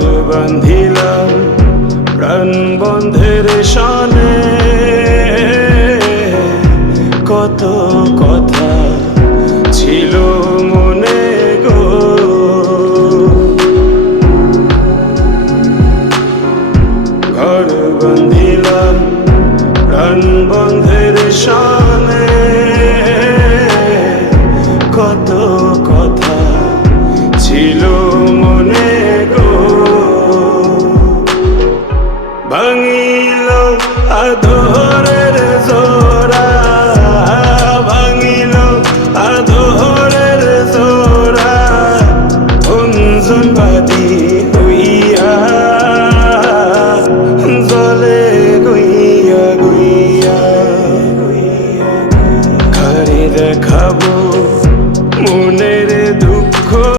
বান্ধিলাম, প্রাণ বন্ধের সনে। কত কথা ছিল মনে গো। ঘর বান্ধিলাম, প্রাণ বন্ধের সনে। কত ভাঙিল আধরের জোড়া ভাঙিল আধরের জোড়া। গুঞ্জনবাদী হইয়া জলে গইয়া গইয়া ঘরে দেখাবো